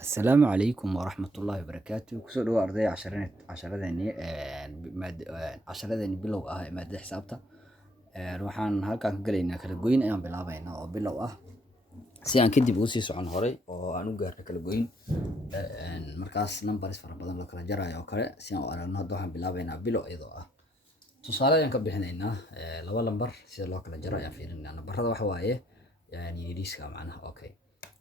السلام عليكم ورحمة الله وبركاته kusoo dhawaad arday casharadeenii bilowga ah ee maadada xisaabta waxaan halkaan ka galaynaa kala goyn ayaan bilaabaynaa oo bilow ah si aan kadib ugu sii socon horay oo aan u gaarno kala goyn markaas numbers fara badan la kala jarayo oo kale si aan u aragno hadda waxaan bilaabaynaa bilow iyadoo ah tusaale ayaan ka bixinaynaa laba lambar sida loo kala jaro ayaan fiirinaynaa nambarada waxa waaye yani yariiska macnaha okay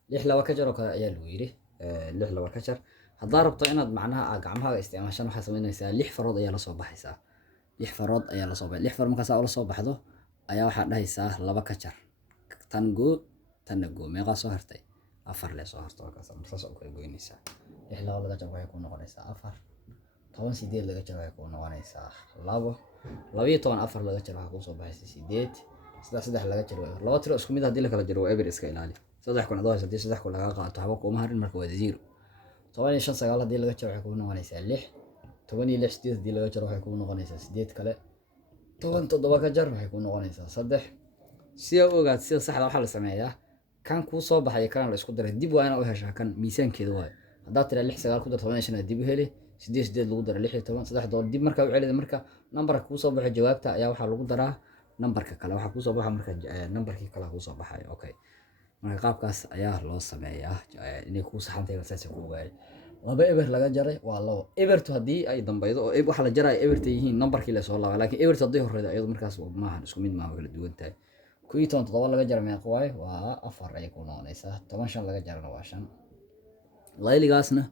6 laba ka jar oo kale ayaa lagu yiri 6 laba ka jar haddaad rabto inaad macnaha gacmahaaga isticmaashaan waxaad samaynaysaa 6 farood ayaa la soo baxaysaa 6 farood ayaa la soo baxay 6 far markaas aad la soo baxdo ayaa waxaad dhahaysaa laba ka jar tan go meeqa soo hartay 4 le soo harto markaas markaas oo kala goynaysaa 6 laba laga jar waxay ku noqonaysaa 4 18 laga jar waxay ku noqonaysaa 2 12 4 laga jar waxaa ku soo baxaysa 8 saddex laga jar laba tiro isku mid ah hadii la kala jaro waa eber iska ilaali saddex kun adoo hadii saddex kun laga qaato waxba kuma harin marka waa 0 15 9 hadii laga jaro waxay ku noqonaysaa 6 16 8 hadii laga jaro waxay ku noqonaysaa 8 kale 17 ka jar waxay ku noqonaysaa 3 si aad ogaad sida saxda waxa la sameeyaa kan ku soo baxay kan la isku daray dib waa inaad u heshaa kan miisaankeeda waa haddaad tira 6 9 ku dar 15 dib u heli 8 lagu daray 16 3 dool dib marka u celida marka numberka ku soo baxay jawaabta ayaa waxa lagu daraa numberka kale waxa ku soo baxa marka numberkii kale ku soo baxay okay marka qaabkaas ayaa loo sameeyaa inay ku saxantay saas ku ogaay laba eber laga jaray waa labo ebertu hadii ay dambaydo oo waxa la jaray eberta yihiin numberkii la soo laabay laakiin ebertu hadii horreeyay ayadu markaas maahan isku mid ma kala duwan tahay 17 laga jaray meeqa waay waa 4 ay ku noqonaysaa 15 laga jarana waa 5 layligaasna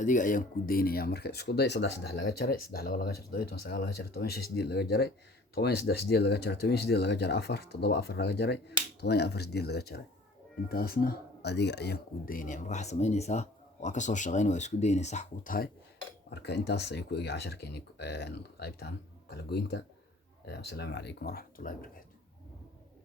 adiga ayaan ku deynayaa marka isku day 3 laga jaray 3 laga jaray 19 laga jaray 16 laga jaray 13 laga jaray 18 laga jaray 4 7 4 laga jaray 14 laga jaray intaasna adiga ayaan ku deynayaa marka waxa samaynaysaa waa ka soo shaqeyn waa isku deynay sax ku tahay marka intaas ay ku igi casharkeeni qaybtan kala goynta assalaamu calaykum waraxmatullaahi wabarakaatuh